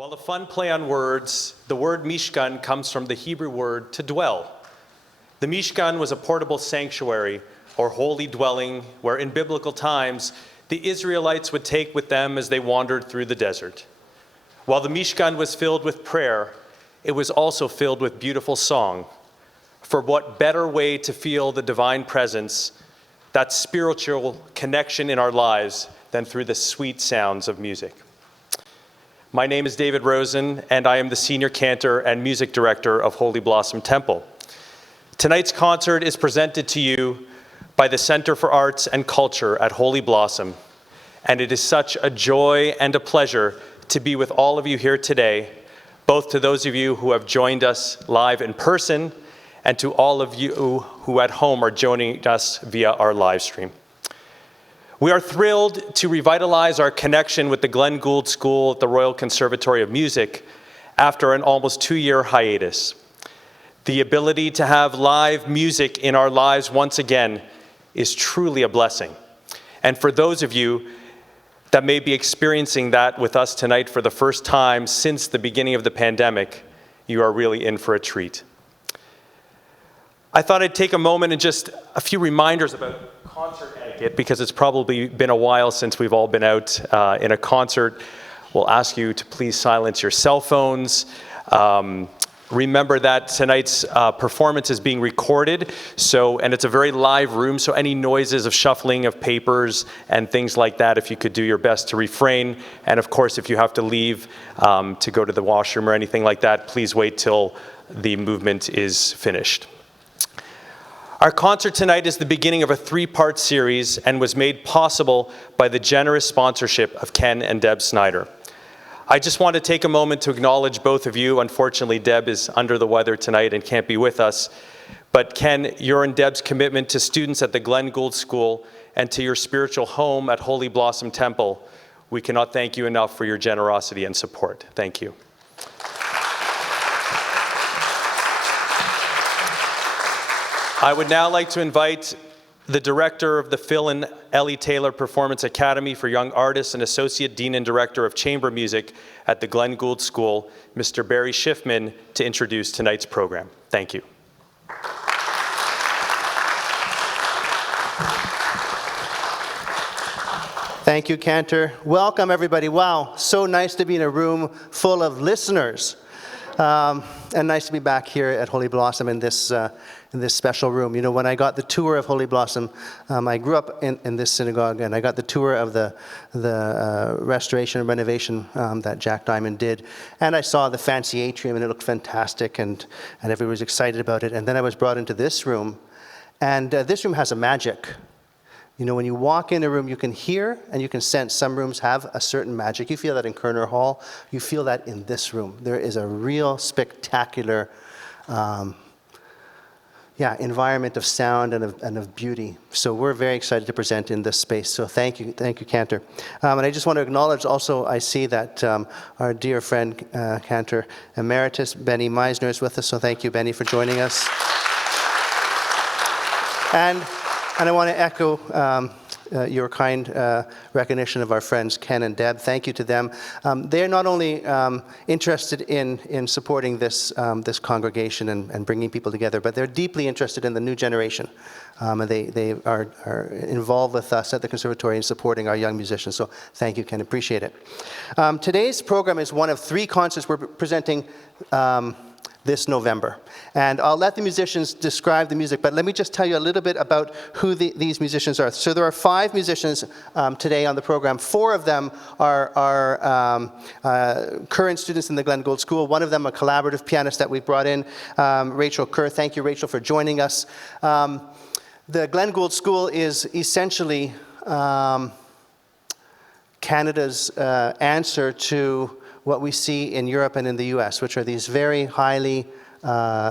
While a fun play on words, the word Mishkan comes from the Hebrew word to dwell. The Mishkan was a portable sanctuary or holy dwelling where in biblical times the Israelites would take with them as they wandered through the desert. While the Mishkan was filled with prayer, it was also filled with beautiful song. For what better way to feel the divine presence, that spiritual connection in our lives, than through the sweet sounds of music. My name is David Rosen, and I am the Senior Cantor and Music Director of Holy Blossom Temple. Tonight's concert is presented to you by the Center for Arts and Culture at Holy Blossom, and it is such a joy and a pleasure to be with all of you here today, both to those of you who have joined us live in person and to all of you who at home are joining us via our live stream. We are thrilled to revitalize our connection with the Glenn Gould School at the Royal Conservatory of Music after an almost 2-year hiatus. The ability to have live music in our lives once again is truly a blessing. And for those of you that may be experiencing that with us tonight for the first time since the beginning of the pandemic, you are really in for a treat. I thought I'd take a moment and just a few reminders about concert etiquette, because it's probably been a while since we've all been out in a concert. We'll ask you to please silence your cell phones. Remember that tonight's performance is being recorded, and it's a very live room, so any noises of shuffling of papers and things like that, if you could do your best to refrain. And of course, if you have to leave to go to the washroom or anything like that, please wait till the movement is finished. Our concert tonight is the beginning of a 3-part series and was made possible by the generous sponsorship of Ken and Deb Snyder. I just want to take a moment to acknowledge both of you. Unfortunately, Deb is under the weather tonight and can't be with us. But Ken, your and Deb's commitment to students at the Glenn Gould School and to your spiritual home at Holy Blossom Temple, we cannot thank you enough for your generosity and support. Thank you. I would now like to invite the director of the Phil and Ellie Taylor Performance Academy for Young Artists and Associate Dean and Director of Chamber Music at the Glenn Gould School, Mr. Barry Schiffman, to introduce tonight's program. Thank you. Thank you, Cantor. Welcome, everybody. Wow, so nice to be in a room full of listeners. And nice to be back here at Holy Blossom in this special room. You know, when I got the tour of Holy Blossom, I grew up in this synagogue, and I got the tour of the restoration and renovation that Jack Diamond did. And I saw the fancy atrium, and it looked fantastic, and everybody was excited about it. And then I was brought into this room, and this room has a magic. You know, when you walk in a room, you can hear and you can sense some rooms have a certain magic. You feel that in Kerner Hall. You feel that in this room. There is a real spectacular environment of sound and of beauty. So we're very excited to present in this space. So thank you, Cantor. And I just want to acknowledge also, I see that our dear friend, Cantor Emeritus, Benny Meisner, is with us. So thank you, Benny, for joining us. And I want to echo your kind recognition of our friends Ken and Deb. Thank you to them. They're not only interested in supporting this congregation and bringing people together, but they're deeply interested in the new generation. And they are involved with us at the Conservatory in supporting our young musicians. So thank you, Ken. Appreciate it. Today's program is one of 3 concerts we're presenting this November. And I'll let the musicians describe the music, but let me just tell you a little bit about who these musicians are. So there are 5 musicians today on the program. 4 of them are current students in the Glenn Gould School. One of them a collaborative pianist that we've brought in, Rachel Kerr. Thank you, Rachel, for joining us. The Glenn Gould School is essentially Canada's answer to what we see in Europe and in the US, which are these very highly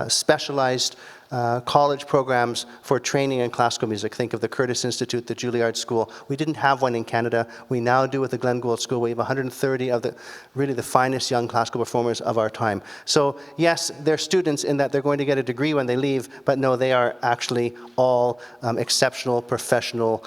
specialized college programs for training in classical music. Think of the Curtis Institute, the Juilliard School. We didn't have one in Canada. We now do with the Glenn Gould School. We have 130 of really the finest young classical performers of our time. So yes, they're students in that they're going to get a degree when they leave, but no, they are actually all exceptional, professional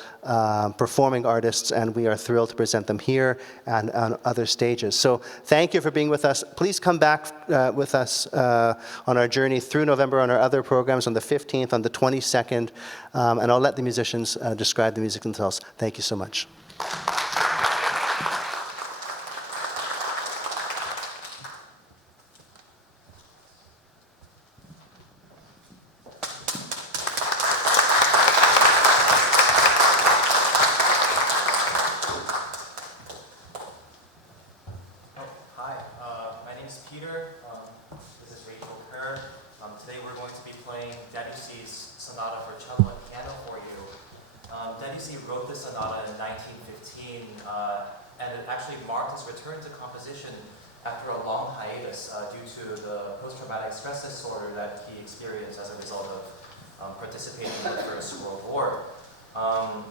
performing artists, and we are thrilled to present them here and on other stages. So thank you for being with us. Please come back with us on our journey through November on our other programs on the 15th, on the 22nd, and I'll let the musicians describe the music themselves. Thank you so much. Today we're going to be playing Debussy's Sonata for Cello and Piano for you. Debussy wrote this sonata in 1915, and it actually marked his return to composition after a long hiatus due to the post-traumatic stress disorder that he experienced as a result of participating in the First World War.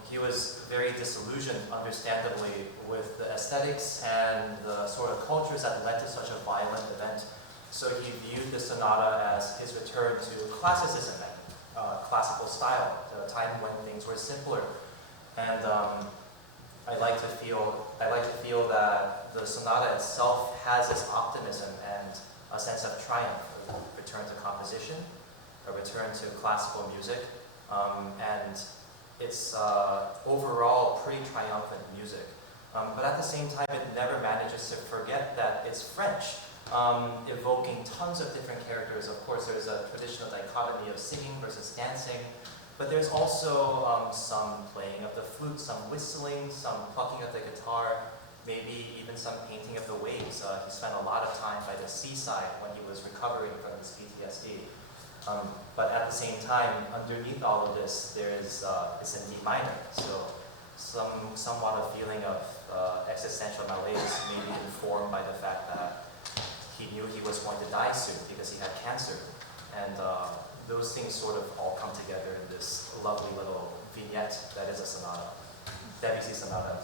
He was very disillusioned, understandably, with the aesthetics and the sort of cultures that led to such a violent event. So he viewed the sonata as his return to classicism and classical style, the time when things were simpler. And I like to feel that the sonata itself has this optimism and a sense of triumph, a return to composition, a return to classical music, and it's overall pretty triumphant music. But at the same time, it never manages to forget that it's French. Evoking tons of different characters. Of course, there's a traditional dichotomy of singing versus dancing, but there's also some playing of the flute, some whistling, some plucking of the guitar, maybe even some painting of the waves. He spent a lot of time by the seaside when he was recovering from his PTSD. But at the same time, underneath all of this, it's in D minor, so somewhat a feeling of existential malaise, maybe informed by the fact that he knew he was going to die soon because he had cancer. And those things sort of all come together in this lovely little vignette that is a sonata, Debussy sonata.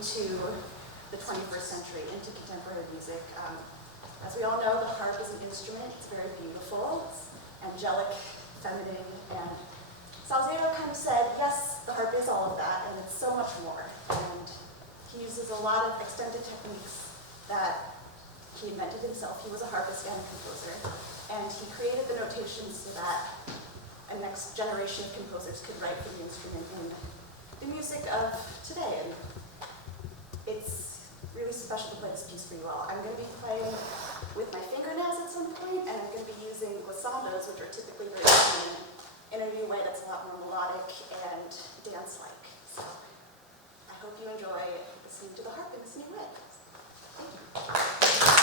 into the 21st century, into contemporary music. As we all know, the harp is an instrument. It's very beautiful. It's angelic, feminine, and Salcedo kind of said, yes, the harp is all of that, and it's so much more. And he uses a lot of extended techniques that he invented himself. He was a harpist and a composer, and he created the notations so that a next generation of composers could write for the instrument in the music of today. And it's really special to play this piece for you all. I'm going to be playing with my fingernails at some point, and I'm going to be using glissandos, which are typically very seen in a new way that's a lot more melodic and dance-like. So I hope you enjoy listening to the harp in this new way. Thank you.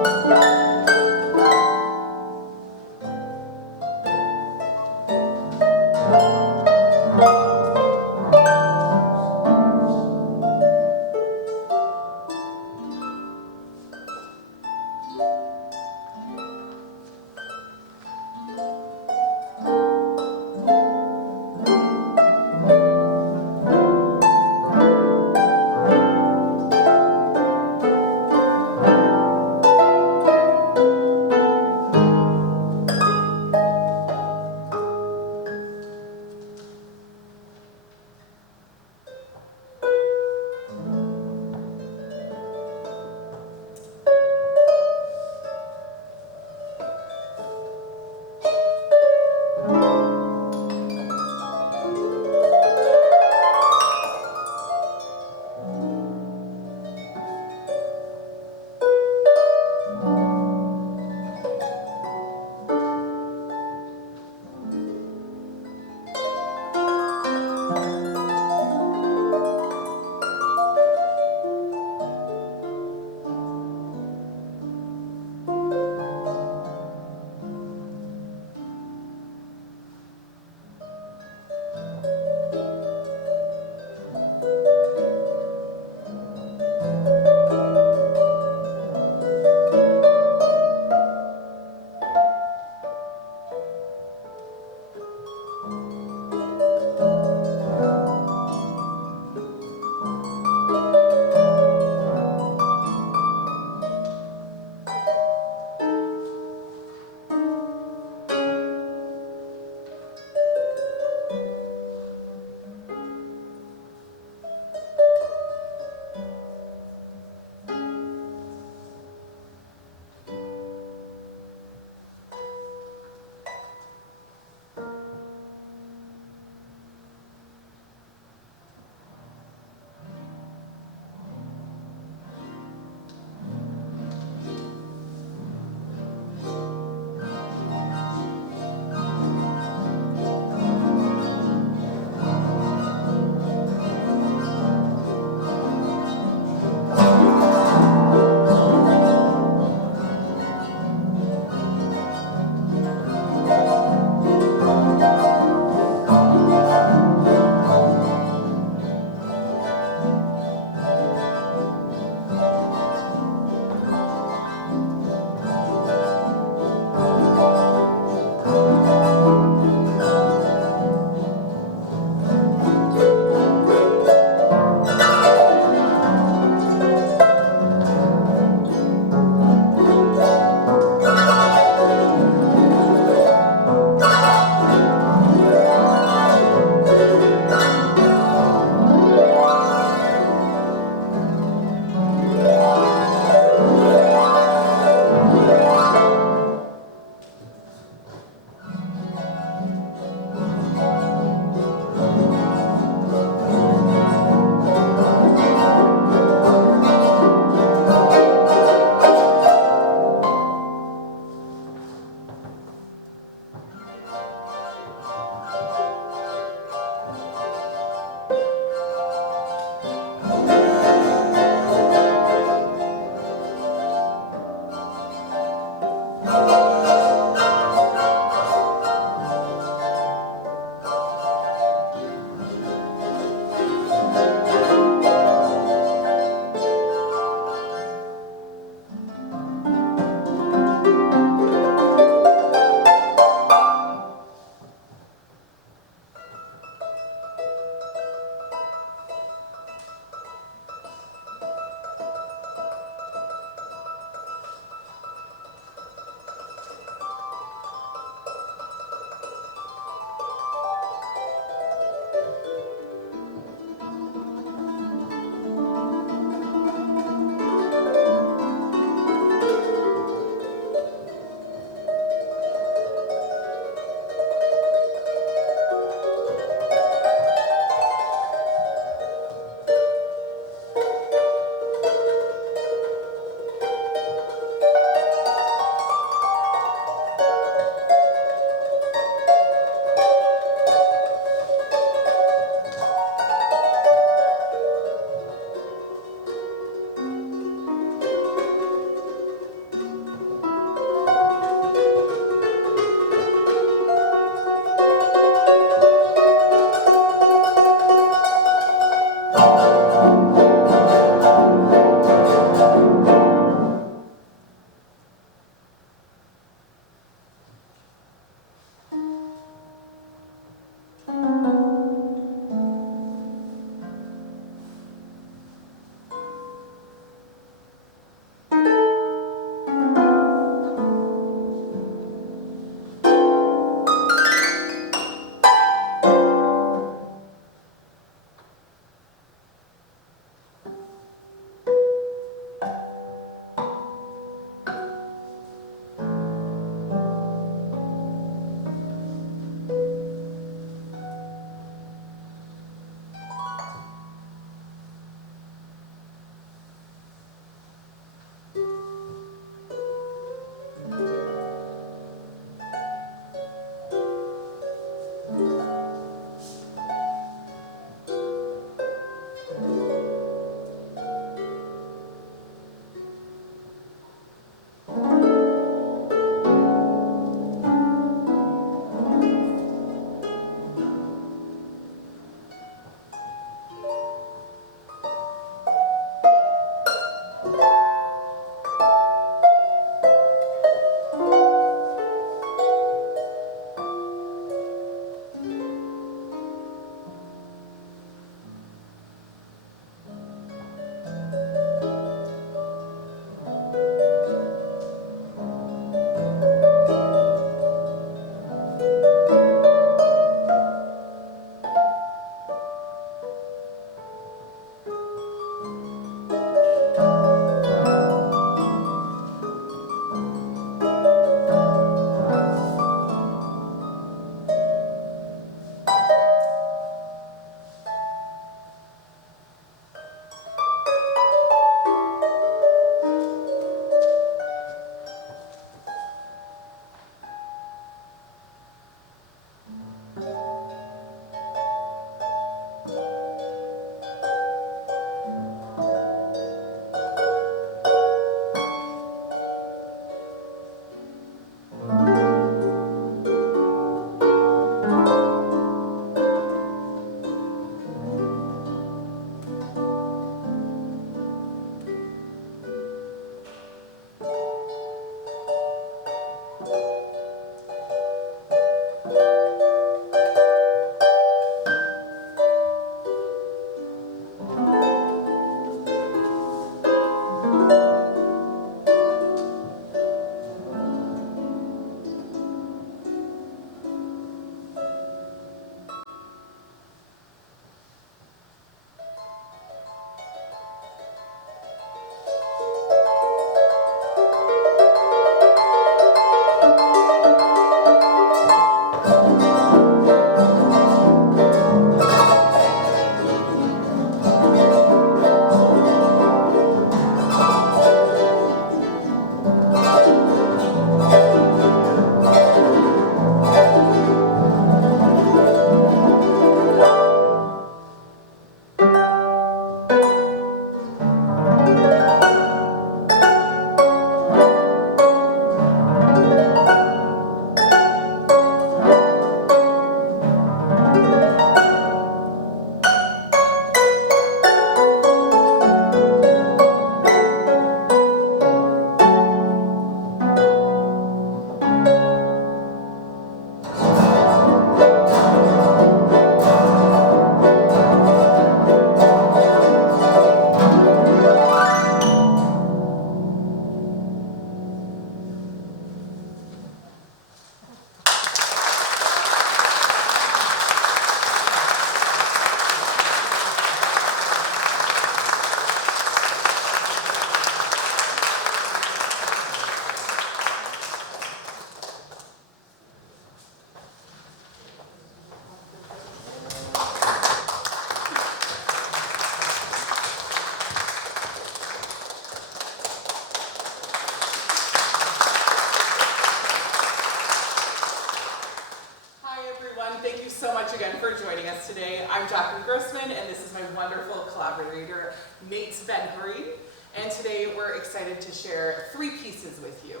thank you so much again for joining us today. I'm Jacqueline Grossman, and this is my wonderful collaborator, Nate Ben-Huri. And today we're excited to share 3 pieces with you.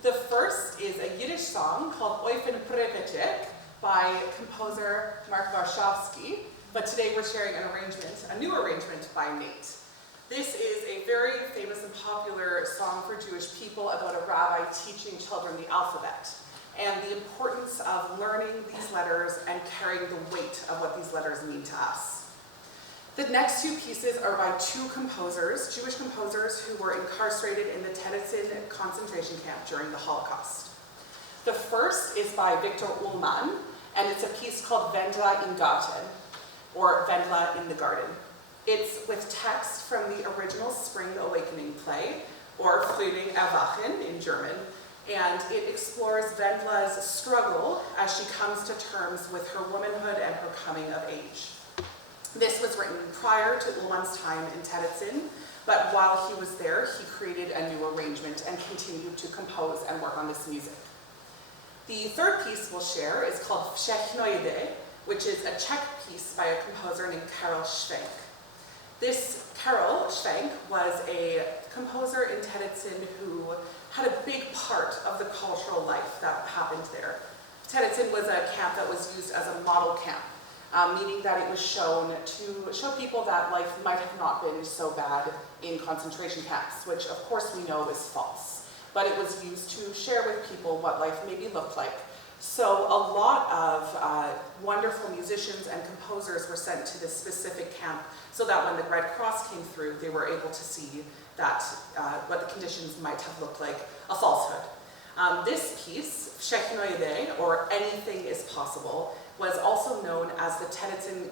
The first is a Yiddish song called Oifen Prevechek by composer Mark Warshawski. But today we're sharing an arrangement, a new arrangement by Nate. This is a very famous and popular song for Jewish people about a rabbi teaching children the alphabet and the importance of learning these letters and carrying the weight of what these letters mean to us. The next 2 pieces are by 2 composers, Jewish composers who were incarcerated in the Tennessee concentration camp during the Holocaust. The first is by Victor Ullmann, and it's a piece called Wendla im Garten, or Wendla in the Garden. It's with text from the original Spring Awakening play, or Frühling Erwachen in German, and it explores Wendla's struggle as she comes to terms with her womanhood and her coming of age. This was written prior to Ullmann's time in Tennessee, but while he was there, he created a new arrangement and continued to compose and work on this music. The third piece we'll share is called Všechnoide, which is a Czech piece by a composer named Karel Schwenk. This Karel Schwenk was a composer in Tennessee who had a big part of the cultural life that happened there. Tennessee was a camp that was used as a model camp, meaning that it was shown to show people that life might have not been so bad in concentration camps, which of course we know is false. But it was used to share with people what life maybe looked like. So a lot of wonderful musicians and composers were sent to this specific camp so that when the Red Cross came through, they were able to see that what the conditions might have looked like, a falsehood. This piece, Všechnoide, or Anything is Possible, was also known as the Tennessee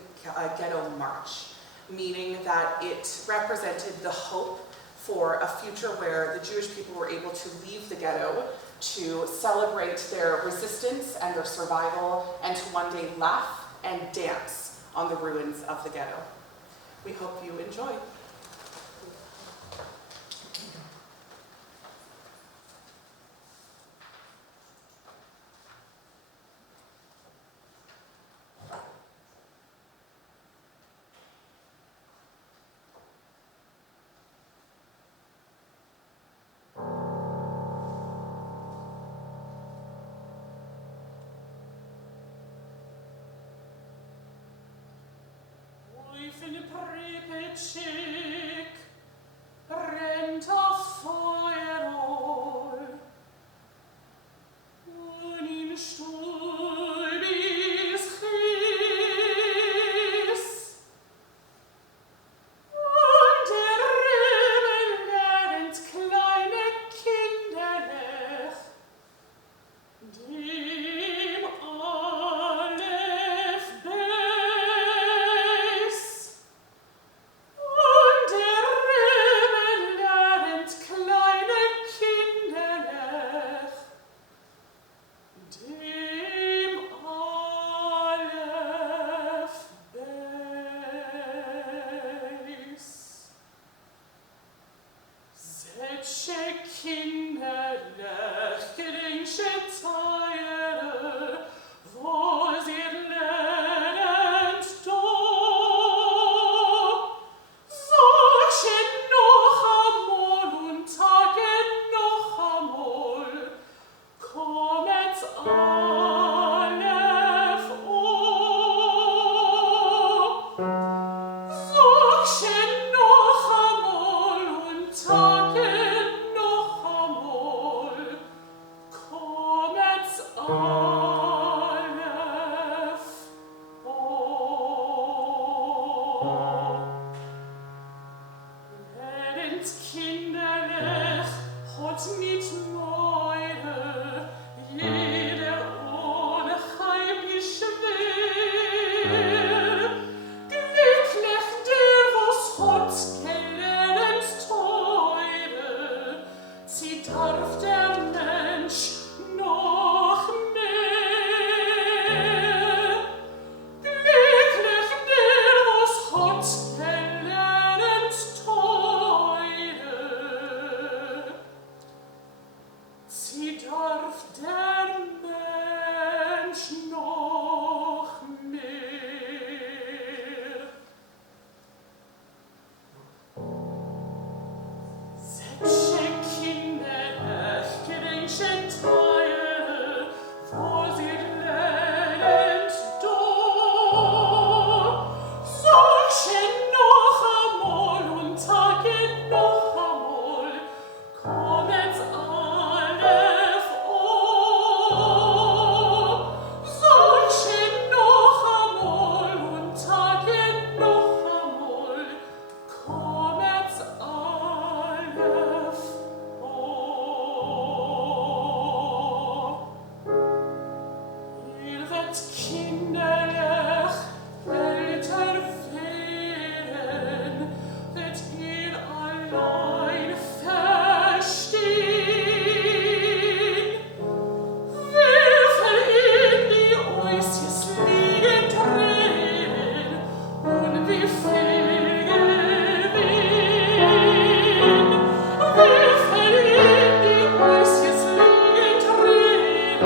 Ghetto March, meaning that it represented the hope for a future where the Jewish people were able to leave the ghetto to celebrate their resistance and their survival, and to one day laugh and dance on the ruins of the ghetto. We hope you enjoy. Oifen Prevechek brennt auf Feuerrohr und im Stub ist Chies und der Rüben lernt kleine Kinderlech, dem Aleph Beis. Und der Rüben lernt kleine Kinderlech, dem Aleph Beis. Selbsche Kinderlech, gedenkche Zeile, wo sie lernt do. Solche noch amol und Tage noch amol, kommet's Aleph O. Solche noch amol und Tage noch amol, kommet's Aleph O. Lernt Kinderlech, hot nit Meure, jeder ohne heimisch will. Glücklich der, was hot gelernt teure, sie darf der Mensch noch mehr. kinderlich älter werden, wird ihr allein verstehen. Würfel in die Äußers liegen Tränen und wie viel Gewinn. Würfel in die Äußers liegen Tränen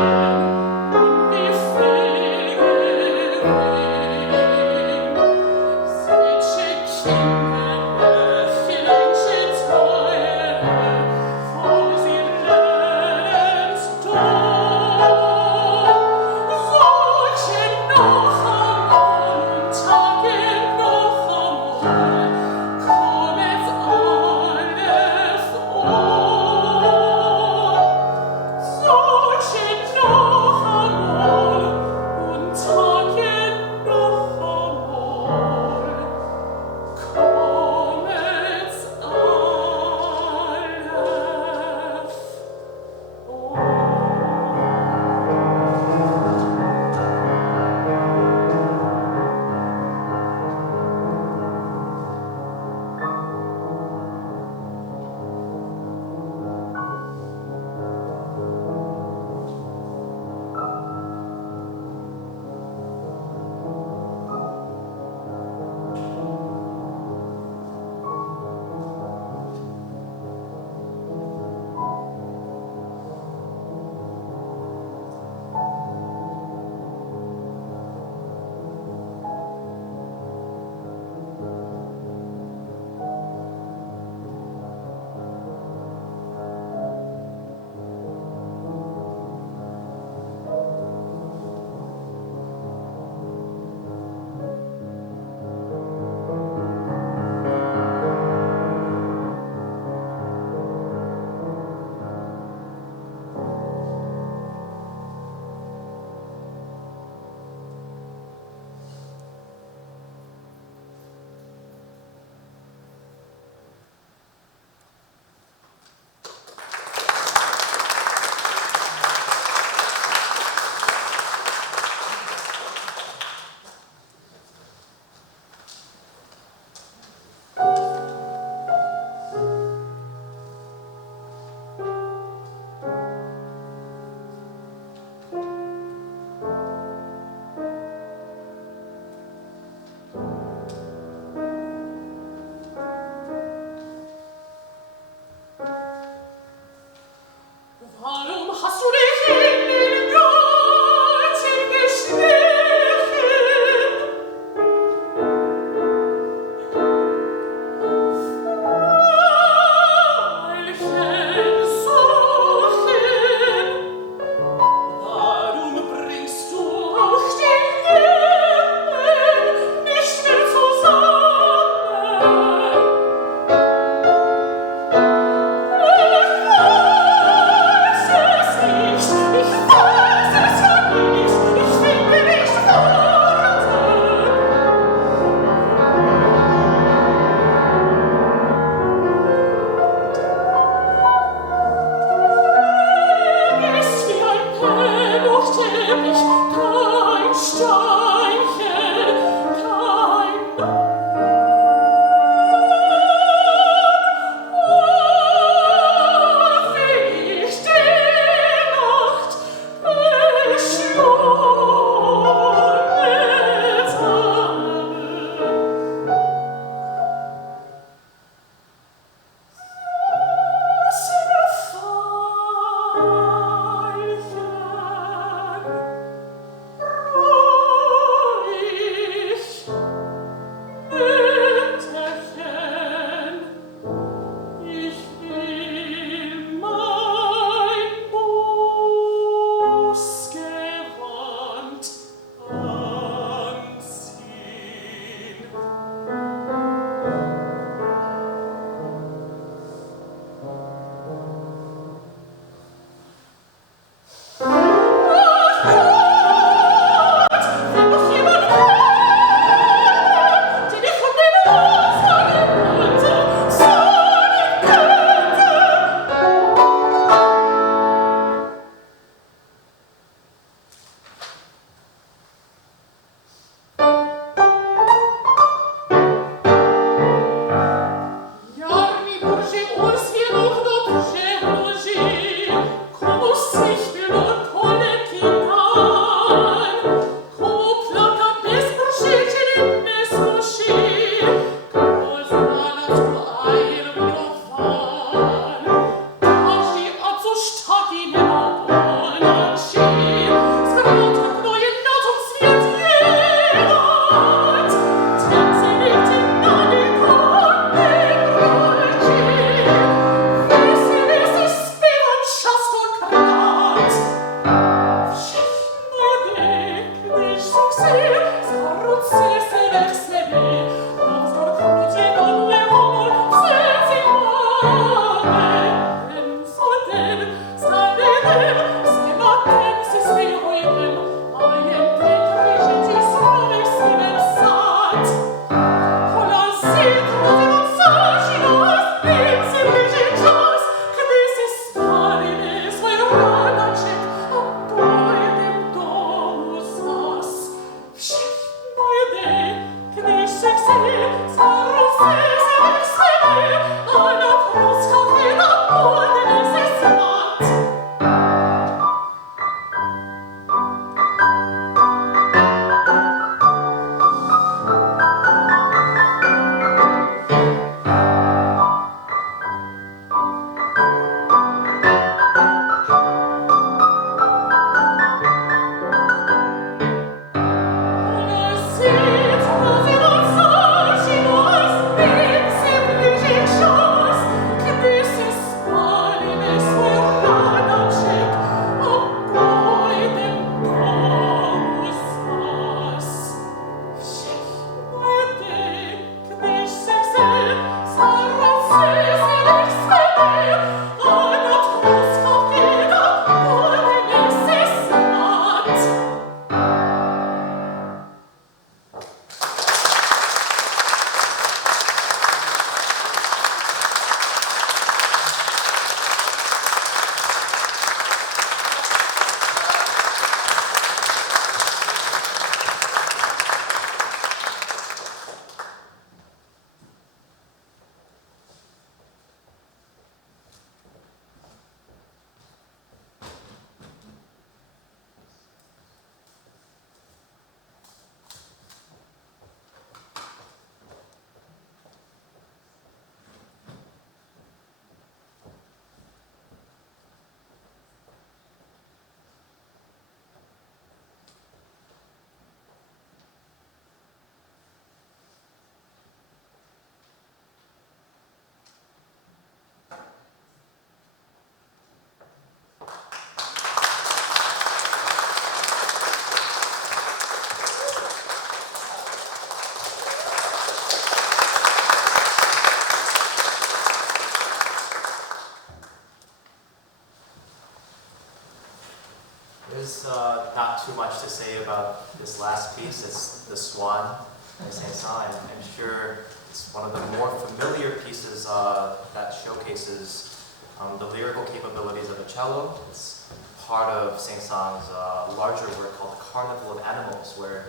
und wie viel Gewinn. Solche Kinder, vielleicht teuer, vor sie lernen solche noch einmal und Tage noch einmal, kommet alles solche noch einmal und Tage noch einmal, kommet's alles Warum hast du dich in den Garten geschlichen? Veilchen suchen. Warum bringst du auch die Lippen nicht mehr zusammen? too much to say about this last piece. It's the Swan by Saint-Saëns. I'm sure it's one of the more familiar pieces that showcases the lyrical capabilities of a cello. It's part of Saint-Saëns' larger work called The Carnival of Animals, where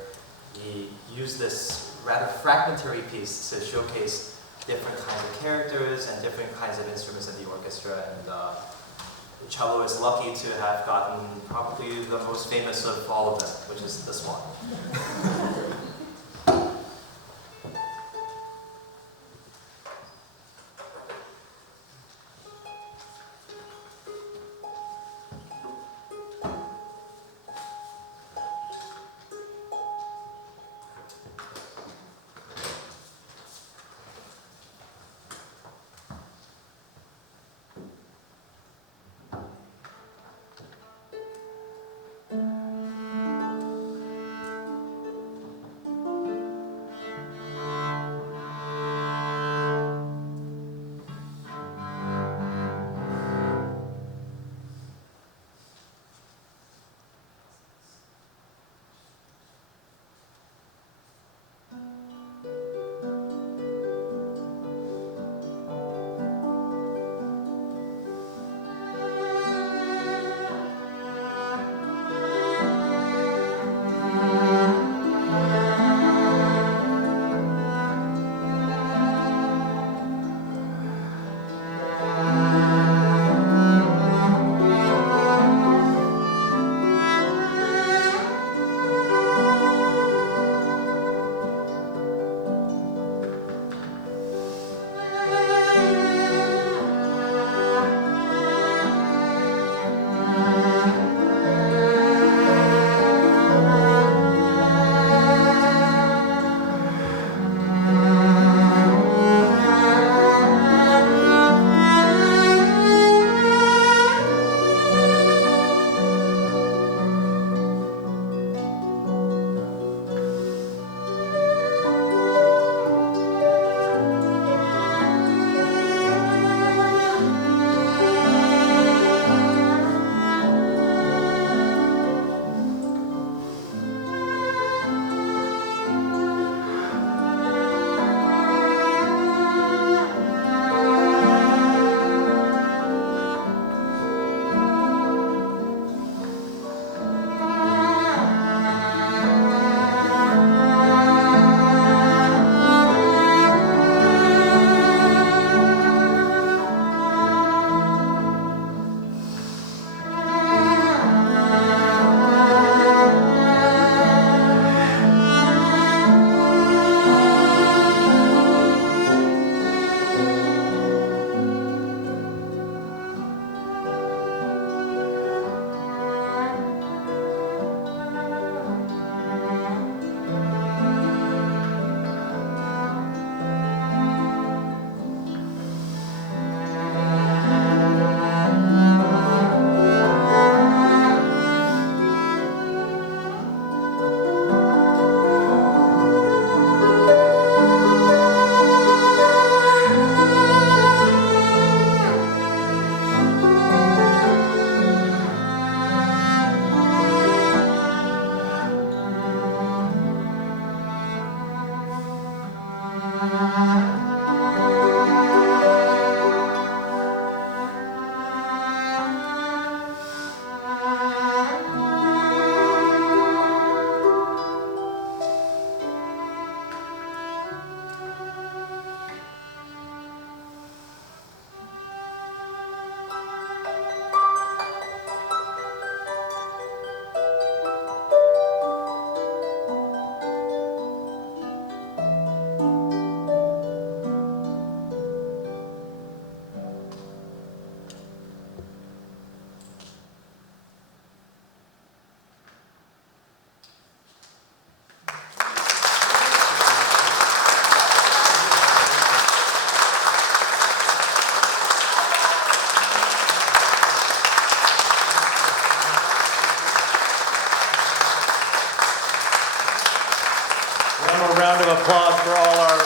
he used this rather fragmentary piece to showcase different kinds of characters and different kinds of instruments in the orchestra. And the cello is lucky to have gotten probably the most famous of all of them, which is the Swan. Round of applause for all our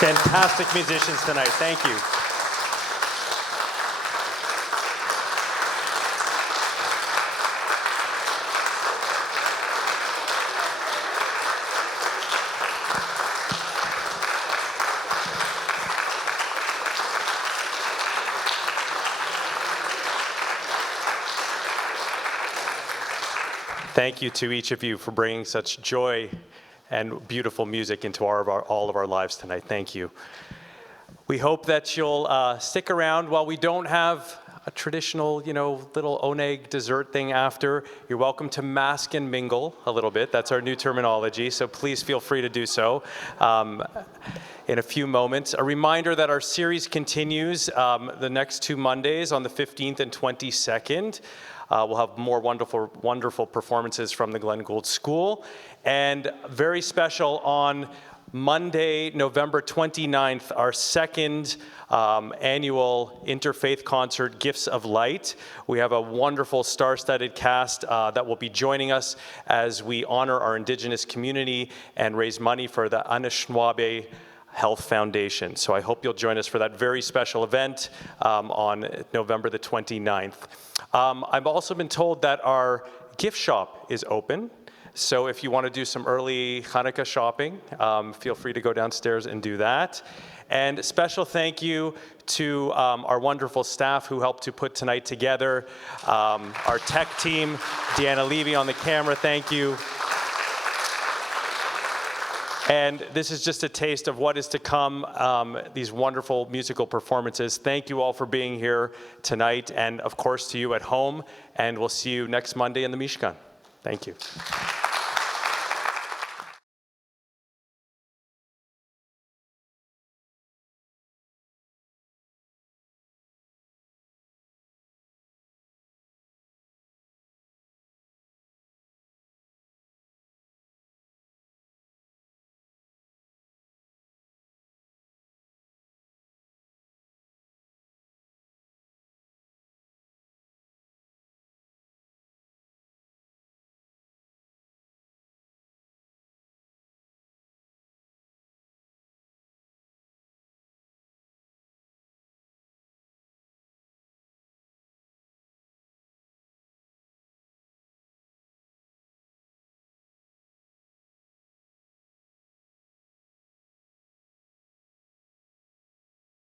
fantastic musicians tonight. Thank you. Thank you to each of you for bringing such joy and beautiful music into all of our lives tonight. Thank you. We hope that you'll stick around. While we don't have a traditional, little oneg dessert thing after, you're welcome to mask and mingle a little bit. That's our new terminology, so please feel free to do so in a few moments. A reminder that our series continues the next 2 Mondays on the 15th and 22nd. We'll have more wonderful performances from the Glen Gould School. And very special on Monday, November 29th, our second annual interfaith concert, Gifts of Light. We have a wonderful star-studded cast that will be joining us as we honor our Indigenous community and raise money for the Anishinaabe Health Foundation. So I hope you'll join us for that very special event on November the 29th. I've also been told that our gift shop is open. So if you want to do some early Hanukkah shopping, feel free to go downstairs and do that. And a special thank you to our wonderful staff who helped to put tonight together. Our tech team, Deanna Levy on the camera, thank you. And this is just a taste of what is to come, these wonderful musical performances. Thank you all for being here tonight, and of course to you at home. And we'll see you next Monday in the Mishkan. Thank you.